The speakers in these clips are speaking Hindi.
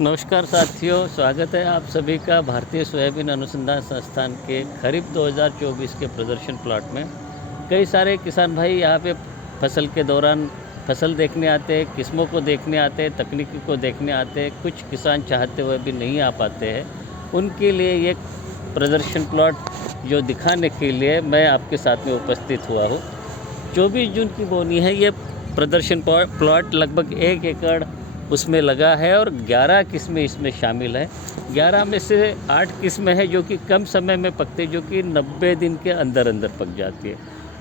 नमस्कार साथियों, स्वागत है आप सभी का भारतीय सोयाबीन अनुसंधान संस्थान के खरीफ 2024 के प्रदर्शन प्लॉट में। कई सारे किसान भाई यहाँ पे फसल के दौरान फसल देखने आते हैं, किस्मों को देखने आते हैं, तकनीकी को देखने आते हैं। कुछ किसान चाहते हुए भी नहीं आ पाते हैं, उनके लिए ये प्रदर्शन प्लॉट जो दिखाने के लिए मैं आपके साथ में उपस्थित हुआ हूँ। 24 जून की बोनी है। ये प्रदर्शन प्लॉट लगभग 1 एकड़ उसमें लगा है और 11 किस्में इसमें शामिल है। 11 में से 8 किस्में हैं जो कि कम समय में पकते, जो कि 90 दिन के अंदर अंदर पक जाती है।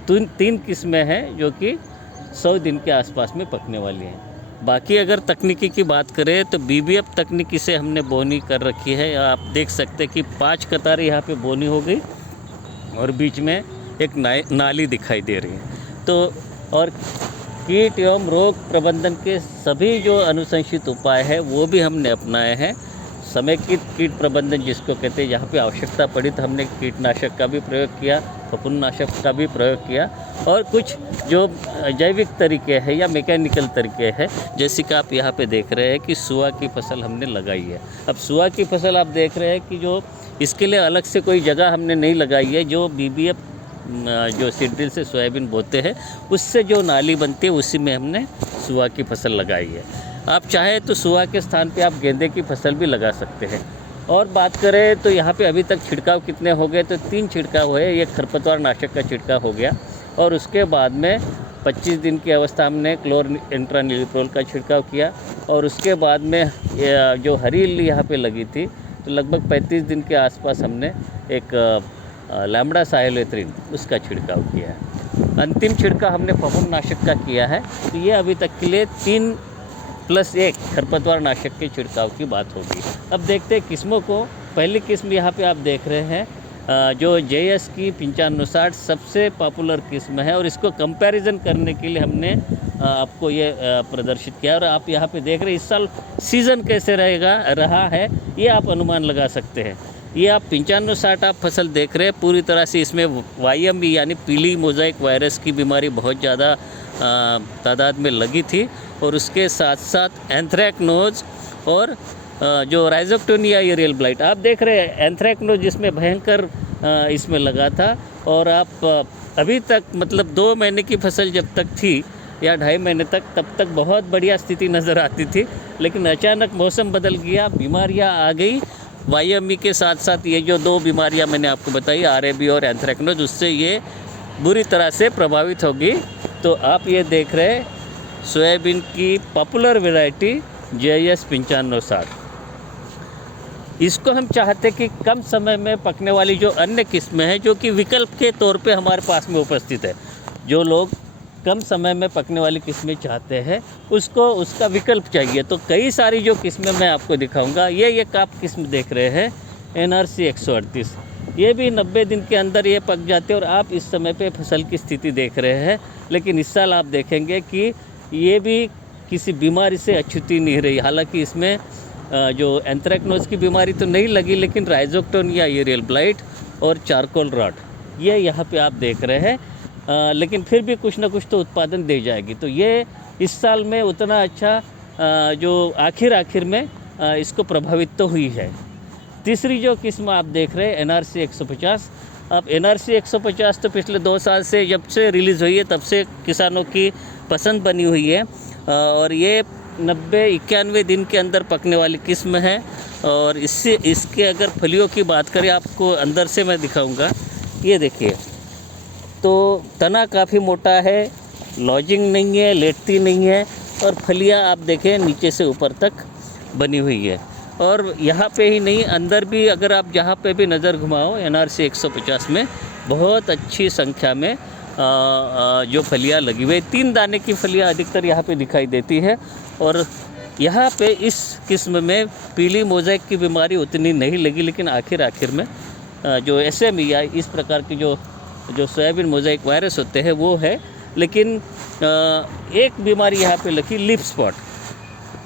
तो 3 किस्में हैं जो कि 100 दिन के आसपास में पकने वाली हैं। बाकी अगर तकनीकी की बात करें तो BBF तकनीकी से हमने बोनी कर रखी है। आप देख सकते हैं कि 5 कतारें यहाँ पे बोनी हो गई और बीच में एक नाली दिखाई दे रही है। तो और कीट एवं रोग प्रबंधन के सभी जो अनुशंसित उपाय है वो भी हमने अपनाए हैं। समेकित कीट प्रबंधन जिसको कहते हैं, जहाँ पे आवश्यकता पड़ी तो हमने कीटनाशक का भी प्रयोग किया, फफूंदनाशक का भी प्रयोग किया, और कुछ जो जैविक तरीके हैं या मैकेनिकल तरीके हैं, जैसे कि आप यहाँ पे देख रहे हैं कि सुआ की फसल हमने लगाई है। अब सुआ की फसल आप देख रहे हैं कि जो इसके लिए अलग से कोई जगह हमने नहीं लगाई है। जो BBF जो सीड ड्रिल से सोयाबीन बोते हैं उससे जो नाली बनती है उसी में हमने सुआ की फसल लगाई है। आप चाहे तो सुआ के स्थान पे आप गेंदे की फसल भी लगा सकते हैं। और बात करें तो यहाँ पे अभी तक छिड़काव कितने हो गए, तो 3 छिड़काव हुए। ये खरपतवार नाशक का छिड़काव हो गया और उसके बाद में 25 दिन की अवस्था हमने क्लोरइंट्रानिलिप्रोल का छिड़काव किया, और उसके बाद में जो हरी इल्ली यहाँ पे लगी थी तो लगभग 35 दिन के आसपास हमने एक लैम्बडा साइलोथ्रिन उसका छिड़काव किया है। अंतिम छिड़काव हमने फफूंदनाशक का किया है। तो ये अभी तक के लिए 3+1 खरपतवार नाशक के छिड़काव की बात होगी। अब देखते हैं किस्मों को। पहली किस्म यहाँ पे आप देख रहे हैं जो JS की 9560 सबसे पॉपुलर किस्म है, और इसको कंपैरिजन करने के लिए हमने आपको ये प्रदर्शित किया। और आप यहाँ पे देख रहे हैं इस साल सीज़न कैसे रहा है ये आप अनुमान लगा सकते हैं। ये आप 9560 आप फसल देख रहे हैं, पूरी तरह से इसमें YMB यानी पीली मोज़ाइक वायरस की बीमारी बहुत ज़्यादा तादाद में लगी थी, और उसके साथ साथ एंथ्रैक्नोज और जो राइजोक्टोनिया एरियल ब्लाइट आप देख रहे हैं। एंथ्रैक्नोज जिसमें भयंकर इसमें लगा था, और आप अभी तक मतलब 2 महीने की फसल जब तक थी या 2.5 महीने तक, तब तक बहुत बढ़िया स्थिति नज़र आती थी। लेकिन अचानक मौसम बदल गया, बीमारियाँ आ गई। YMB के साथ साथ ये जो 2 बीमारियां मैंने आपको बताई, RAB और एंथ्रैक्नोज, उससे ये बुरी तरह से प्रभावित होगी। तो आप ये देख रहे हैं सोयाबीन की पॉपुलर वैरायटी JS 9560। इसको हम चाहते कि कम समय में पकने वाली जो अन्य किस्में हैं, जो कि विकल्प के तौर पे हमारे पास में उपस्थित है, जो लोग कम समय में पकने वाली किस्में चाहते हैं उसको उसका विकल्प चाहिए। तो कई सारी जो किस्में मैं आपको दिखाऊंगा। ये एक आप किस्म देख रहे हैं NRC 138। ये भी 90 दिन के अंदर ये पक जाते हैं, और आप इस समय पे फसल की स्थिति देख रहे हैं। लेकिन इस साल आप देखेंगे कि ये भी किसी बीमारी से अछूती नहीं रही। हालांकि इसमें जो एंथ्रैक्नोज की बीमारी तो नहीं लगी, लेकिन राइजोक्टोनिया एरियल ब्लाइट और चारकोल रॉट ये यहाँ पे आप देख रहे हैं। लेकिन फिर भी कुछ ना कुछ तो उत्पादन दे जाएगी। तो ये इस साल में उतना अच्छा जो आखिर में इसको प्रभावित तो हुई है। तीसरी जो किस्म आप देख रहे हैं NRC 150। अब NRC 150 तो पिछले 2 साल से जब से रिलीज़ हुई है तब से किसानों की पसंद बनी हुई है, और ये 90-91 दिन के अंदर पकने वाली किस्म है। और इसके अगर फलियों की बात करें, आपको अंदर से मैं दिखाऊँगा। ये देखिए, तो तना काफ़ी मोटा है, लॉजिंग नहीं है, लेटती नहीं है, और फलियां आप देखें नीचे से ऊपर तक बनी हुई है। और यहाँ पे ही नहीं, अंदर भी अगर आप जहाँ पे भी नज़र घुमाओ NRC 150 में बहुत अच्छी संख्या में जो फलियां लगी हुई, 3 दाने की फलियां अधिकतर यहाँ पे दिखाई देती है। और यहाँ पे इस किस्म में पीली मोज़ाइक की बीमारी उतनी नहीं लगी, लेकिन आखिर में जो SME या इस प्रकार की जो सोयाबीन मोज़ाइक वायरस होते हैं वो है। लेकिन एक बीमारी यहाँ पे लगी, लीफ स्पॉट।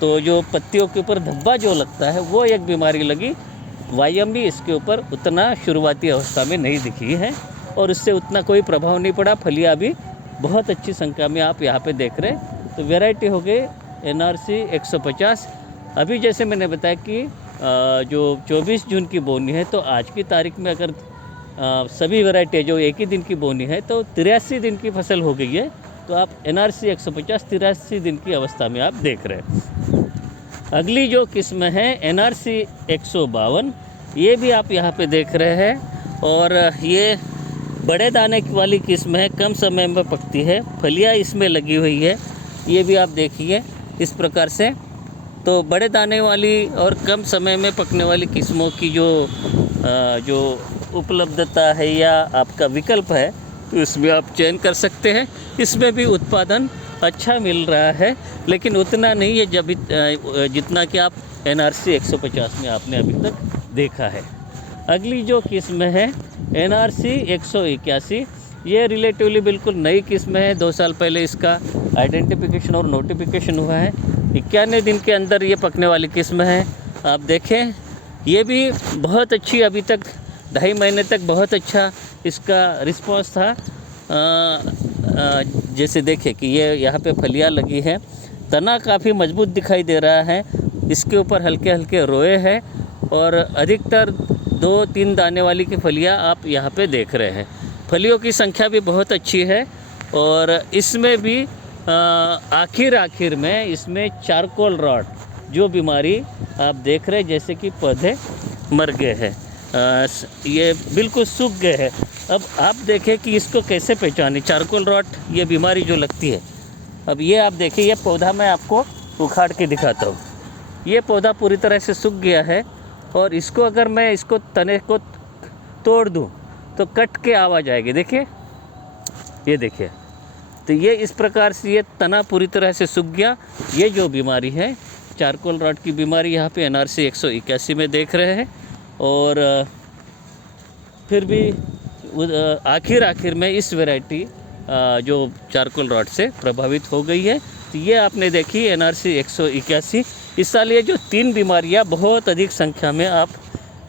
तो जो पत्तियों के ऊपर धब्बा जो लगता है वो एक बीमारी लगी। YMB इसके ऊपर उतना शुरुआती अवस्था में नहीं दिखी है, और इससे उतना कोई प्रभाव नहीं पड़ा। फलियाँ भी बहुत अच्छी संख्या में आप यहाँ पे देख रहे हैं। तो वैरायटी हो गई NRC 150। अभी जैसे मैंने बताया कि जो 24 जून की बोनी है, तो आज की तारीख में अगर सभी वैरायटी जो एक ही दिन की बोनी है तो 83 दिन की फसल हो गई है। तो आप NRC 150 83 दिन की अवस्था में आप देख रहे हैं। अगली जो किस्म है NRC 152, ये भी आप यहाँ पे देख रहे हैं और ये बड़े दाने वाली किस्म है, कम समय में पकती है, फलियाँ इसमें लगी हुई है। ये भी आप देखिए इस प्रकार से। तो बड़े दाने वाली और कम समय में पकने वाली किस्मों की जो उपलब्धता है या आपका विकल्प है, तो इसमें आप चयन कर सकते हैं। इसमें भी उत्पादन अच्छा मिल रहा है, लेकिन उतना नहीं है जितना कि आप NRC 150 में आपने अभी तक देखा है। अगली जो किस्म है NRC 181, ये रिलेटिवली बिल्कुल नई किस्म है। 2 साल पहले इसका आइडेंटिफिकेशन और नोटिफिकेशन हुआ है। 91 दिन के अंदर ये पकने वाली किस्म है। आप देखें, ये भी बहुत अच्छी, अभी तक 2.5 महीने तक बहुत अच्छा इसका रिस्पॉन्स था। जैसे देखें कि ये यहाँ पे फलियाँ लगी है, तना काफ़ी मजबूत दिखाई दे रहा है, इसके ऊपर हल्के हल्के रोए हैं और अधिकतर 2-3 दाने वाली की फलियाँ आप यहाँ पे देख रहे हैं। फलियों की संख्या भी बहुत अच्छी है और इसमें भी आखिर में इसमें चारकोल रॉट जो बीमारी आप देख रहे हैं, जैसे कि पौधे मर गए हैं, ये बिल्कुल सूख गए हैं। अब आप देखें कि इसको कैसे पहचानें, चारकोल रॉट ये बीमारी जो लगती है। अब ये आप देखिए, ये पौधा मैं आपको उखाड़ के दिखाता हूँ। ये पौधा पूरी तरह से सूख गया है और इसको अगर मैं इसको तने को तोड़ दूँ तो कट के आवाज़ आएगी। देखिए, ये देखिए, तो ये इस प्रकार से ये तना पूरी तरह से सूख गया। ये जो बीमारी है चारकोल रॉट की बीमारी, यहाँ पे NRC 181 में देख रहे हैं। और फिर भी आखिर में इस वैरायटी जो चारकोल रॉट से प्रभावित हो गई है। तो ये आपने देखी NRC 181। इस साल ये जो 3 बीमारियां बहुत अधिक संख्या में आप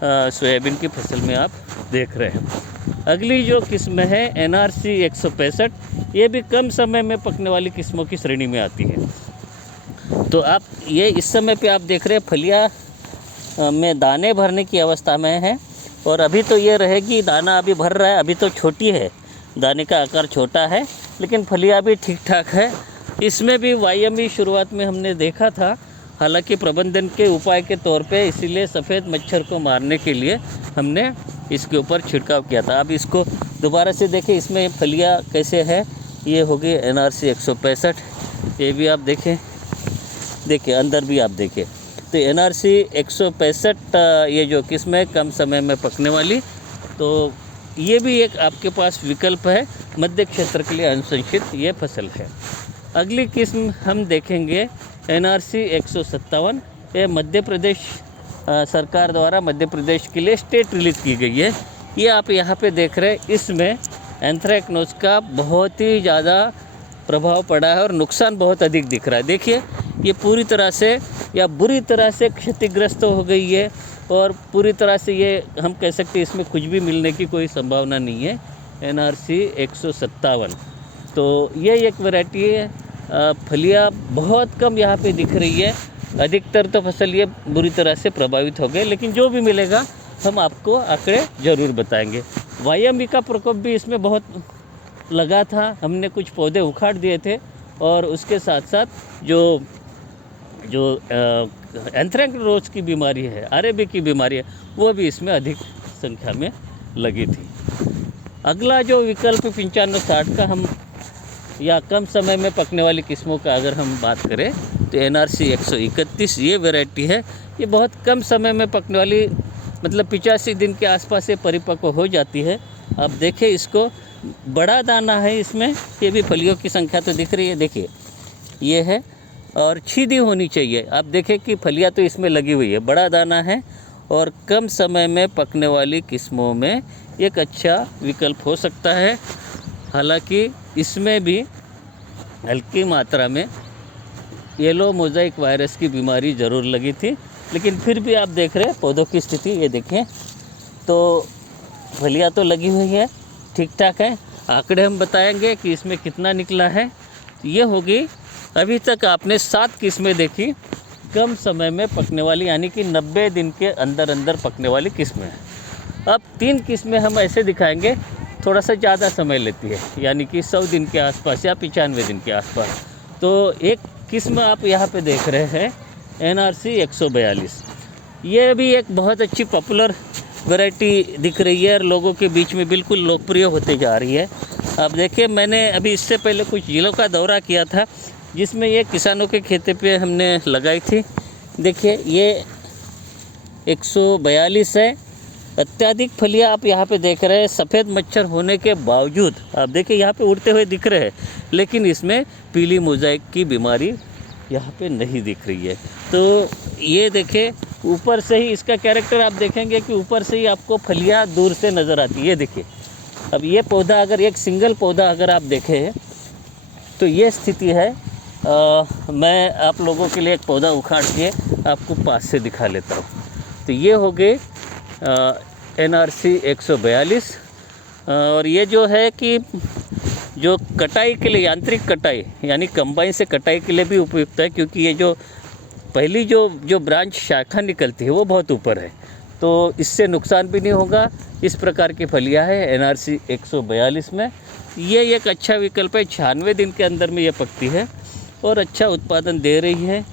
सोयाबीन की फसल में आप देख रहे हैं। अगली जो किस्म है NRC 165, ये भी कम समय में पकने वाली किस्मों की श्रेणी में आती है। तो आप ये इस समय पे आप देख रहे हैं फलियाँ में दाने भरने की अवस्था में है और अभी तो ये रहेगी, दाना अभी भर रहा है, अभी तो छोटी है, दाने का आकार छोटा है, लेकिन फलियाँ भी ठीक ठाक है। इसमें भी YME शुरुआत में हमने देखा था, हालांकि प्रबंधन के उपाय के तौर पे, इसीलिए सफ़ेद मच्छर को मारने के लिए हमने इसके ऊपर छिड़काव किया था। अब इसको दोबारा से देखें, इसमें फलियाँ कैसे है। ये हो गई NRC 165, ये भी आप देखें, देखिए अंदर भी आप देखें। तो NRC 165 ये जो किस्म है कम समय में पकने वाली, तो ये भी एक आपके पास विकल्प है, मध्य क्षेत्र के लिए अनुशंसित ये फसल है। अगली किस्म हम देखेंगे NRC 157, ये मध्य प्रदेश सरकार द्वारा मध्य प्रदेश के लिए स्टेट रिलीज़ की गई है। ये आप यहाँ पे देख रहे हैं, इसमें एंथ्रेक्नोज का बहुत ही ज़्यादा प्रभाव पड़ा है और नुकसान बहुत अधिक दिख रहा है। देखिए, ये पूरी तरह से या बुरी तरह से क्षतिग्रस्त हो गई है और पूरी तरह से ये हम कह सकते हैं इसमें कुछ भी मिलने की कोई संभावना नहीं है। NRC 157, तो ये एक वैरायटी है। फलियाँ बहुत कम यहाँ पे दिख रही है, अधिकतर तो फसल ये बुरी तरह से प्रभावित हो गए, लेकिन जो भी मिलेगा हम आपको आंकड़े ज़रूर बताएंगे। YME का प्रकोप भी इसमें बहुत लगा था, हमने कुछ पौधे उखाड़ दिए थे और उसके साथ साथ जो एंथ्रेक्नोज की बीमारी है, RAB की बीमारी है, वो भी इसमें अधिक संख्या में लगी थी। अगला जो विकल्प 95-60 का हम या कम समय में पकने वाली किस्मों का अगर हम बात करें तो NRC 131 ये वैरायटी है। ये बहुत कम समय में पकने वाली, मतलब 85 दिन के आसपास ये परिपक्व हो जाती है। आप देखें, इसको बड़ा दाना है इसमें, ये भी फलियों की संख्या तो दिख रही है, देखिए ये है, और छीदी होनी चाहिए। आप देखें कि फलियाँ तो इसमें लगी हुई है, बड़ा दाना है और कम समय में पकने वाली किस्मों में एक अच्छा विकल्प हो सकता है। हालांकि इसमें भी हल्की मात्रा में येलो मोज़ाइक वायरस की बीमारी ज़रूर लगी थी, लेकिन फिर भी आप देख रहे हैं पौधों की स्थिति, ये देखें तो फलियाँ तो लगी हुई है, ठीक ठाक है। आंकड़े हम बताएंगे कि इसमें कितना निकला है। ये होगी, अभी तक आपने 7 किस्में देखी कम समय में पकने वाली, यानी कि 90 दिन के अंदर अंदर पकने वाली किस्में हैं। अब 3 किस्में हम ऐसे दिखाएंगे, थोड़ा सा ज़्यादा समय लेती है, यानी कि 100 दिन के आसपास या 95 दिन के आसपास। तो एक किस्म आप यहाँ पे देख रहे हैं NRC 142। ये भी एक बहुत अच्छी पॉपुलर वैरायटी दिख रही है और लोगों के बीच में बिल्कुल लोकप्रिय होते जा रही है। आप देखिए, मैंने अभी इससे पहले कुछ जिलों का दौरा किया था जिसमें ये किसानों के खेते पे हमने लगाई थी। देखिए ये 142 है। अत्याधिक फलियां आप यहाँ पे देख रहे हैं। सफ़ेद मच्छर होने के बावजूद आप देखिए यहाँ पे उड़ते हुए दिख रहे हैं, लेकिन इसमें पीली मोज़ाइक की बीमारी यहाँ पे नहीं दिख रही है। तो ये देखिए, ऊपर से ही इसका कैरेक्टर आप देखेंगे कि ऊपर से ही आपको फलियां दूर से नज़र आती है। ये देखिए, अब ये पौधा, अगर एक सिंगल पौधा अगर आप देखें तो ये स्थिति है। मैं आप लोगों के लिए एक पौधा उखाड़ के आपको पास से दिखा लेता हूँ। तो ये हो गए NRC 142। और ये जो है कि जो कटाई के लिए, यांत्रिक कटाई यानी कंबाइन से कटाई के लिए भी उपयुक्त है, क्योंकि ये जो पहली जो ब्रांच शाखा निकलती है वो बहुत ऊपर है, तो इससे नुकसान भी नहीं होगा। इस प्रकार की फलियां है NRC 142 में। ये एक अच्छा विकल्प है। 96 दिन के अंदर में ये पकती है और अच्छा उत्पादन दे रही है।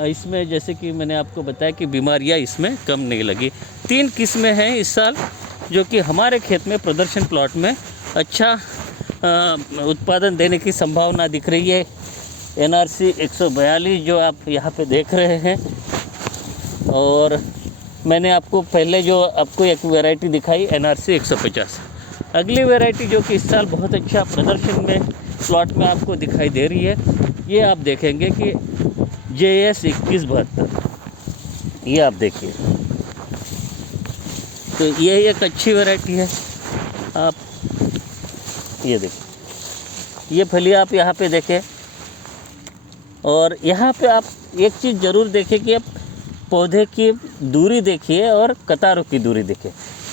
इसमें जैसे कि मैंने आपको बताया कि बीमारियां इसमें कम नहीं लगी। 3 किस्में हैं इस साल जो कि हमारे खेत में प्रदर्शन प्लॉट में अच्छा उत्पादन देने की संभावना दिख रही है। NRC 142 जो आप यहाँ पे देख रहे हैं, और मैंने आपको पहले जो आपको एक वैरायटी दिखाई NRC 150। अगली वैरायटी जो कि इस साल बहुत अच्छा प्रदर्शन में प्लॉट में आपको दिखाई दे रही है, ये आप देखेंगे कि JS 2172। ये आप देखिए, तो ये एक अच्छी वैरायटी है। आप ये देखिए, ये फलियां आप यहाँ पे देखें, और यहाँ पे आप एक चीज़ ज़रूर देखें कि आप पौधे की दूरी देखिए और कतारों की दूरी देखें।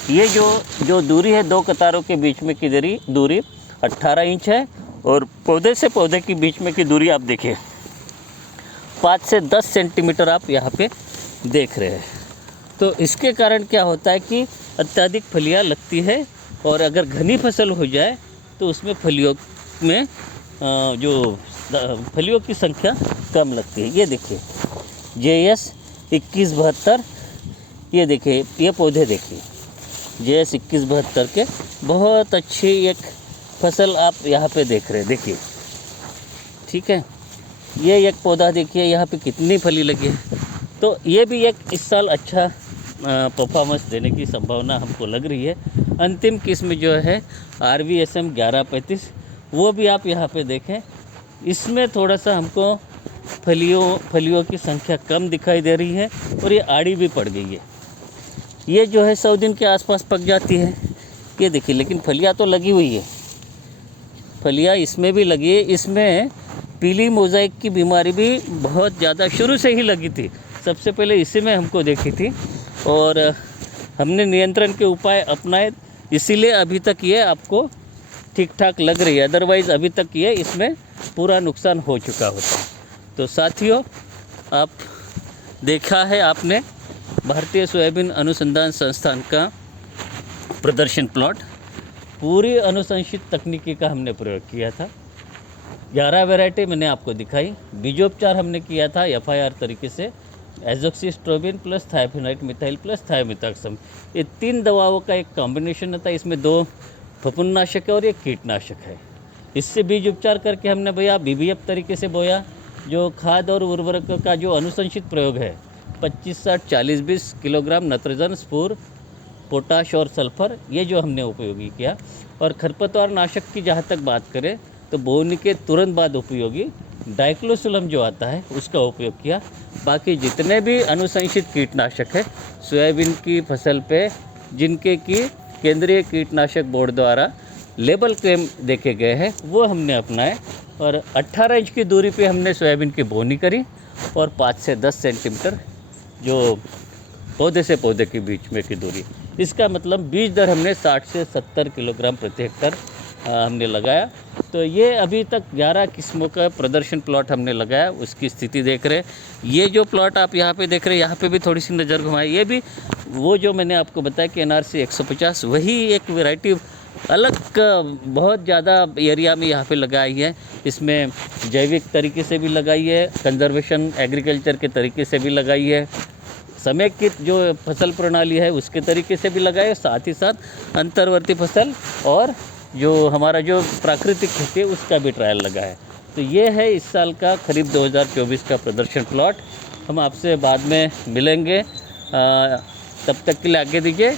ये जो दूरी है 2 कतारों के बीच में की दूरी 18 इंच है, और पौधे से पौधे के बीच में की दूरी आप देखिए 5 से 10 सेंटीमीटर आप यहाँ पे देख रहे हैं। तो इसके कारण क्या होता है कि अत्याधिक फलियाँ लगती है, और अगर घनी फसल हो जाए तो उसमें फलियों में जो फलियों की संख्या कम लगती है। ये देखिए JS 2172। ये देखिए, ये पौधे देखिए JS 2172 के बहुत अच्छी एक फसल आप यहाँ पे देख रहे हैं। देखिए, ठीक है, ये एक पौधा देखिए यहाँ पे कितनी फली लगी है। तो ये भी एक इस साल अच्छा परफॉर्मेंस देने की संभावना हमको लग रही है। अंतिम किस्म जो है RVSM 1135, वो भी आप यहाँ पे देखें। इसमें थोड़ा सा हमको फलियों की संख्या कम दिखाई दे रही है, और ये आड़ी भी पड़ गई है। ये जो है 100 दिन के आसपास पक जाती है। ये देखिए, लेकिन फलियाँ तो लगी हुई है, फलियाँ इसमें भी लगी है। इसमें पीली मोज़ाइक की बीमारी भी बहुत ज़्यादा शुरू से ही लगी थी। सबसे पहले इसी में हमको देखी थी, और हमने नियंत्रण के उपाय अपनाए, इसीलिए अभी तक ये आपको ठीक ठाक लग रही है। अदरवाइज़ अभी तक ये इसमें पूरा नुकसान हो चुका होता है। तो साथियों, आप देखा है आपने भारतीय सोयाबीन अनुसंधान संस्थान का प्रदर्शन प्लॉट। पूरी अनुशंसित तकनीकी का हमने प्रयोग किया था। 11 वैरायटी मैंने आपको दिखाई। बीजोपचार हमने किया था FIR तरीके से, एजोक्सिस्ट्रोबिन प्लस थायोफेनाइट मिथाइल प्लस थायोमिथाक्सम। ये 3 दवाओं का एक कॉम्बिनेशन होता है। इसमें 2 फफूंदनाशक है और 1 कीटनाशक है। इससे बीज उपचार करके हमने भैया BBF तरीके से बोया। जो खाद और उर्वरक का जो अनुशंसित प्रयोग है 25-60-40-20 किलोग्राम नत्रजन, स्फूर, पोटाश और सल्फर, ये जो हमने उपयोगी किया। और खरपतवार नाशक की जहाँ तक बात करें तो बोने के तुरंत बाद उपयोगी डाइक्लोसुलम जो आता है उसका उपयोग किया। बाकी जितने भी अनुशंसित कीटनाशक है सोयाबीन की फसल पे, जिनके की केंद्रीय कीटनाशक बोर्ड द्वारा लेबल क्लेम देखे गए हैं, वो हमने अपनाए। और 18 इंच की दूरी पे हमने सोयाबीन की बोनी करी, और 5 से 10 सेंटीमीटर जो पौधे से पौधे के बीच में की दूरी। इसका मतलब बीज दर हमने 60 से 70 किलोग्राम प्रति हेक्टर हमने लगाया। तो ये अभी तक 11 किस्मों का प्रदर्शन प्लॉट हमने लगाया, उसकी स्थिति देख रहे हैं। ये जो प्लॉट आप यहाँ पे देख रहे हैं, यहाँ पे भी थोड़ी सी नज़र घुमाए, ये भी वो जो मैंने आपको बताया कि NRC 150 वही एक वैरायटी अलग बहुत ज़्यादा एरिया में यहाँ पे लगाई है। इसमें जैविक तरीके से भी लगाई है, कंजर्वेशन एग्रीकल्चर के तरीके से भी लगाई है, समेकित जो फसल प्रणाली है उसके तरीके से भी लगाए, साथ ही साथ अंतर्वर्ती फसल और जो हमारा जो प्राकृतिक खेती है उसका भी ट्रायल लगा है। तो ये है इस साल का खरीफ 2024 का प्रदर्शन प्लॉट। हम आपसे बाद में मिलेंगे, तब तक के लिए आगे दीजिए।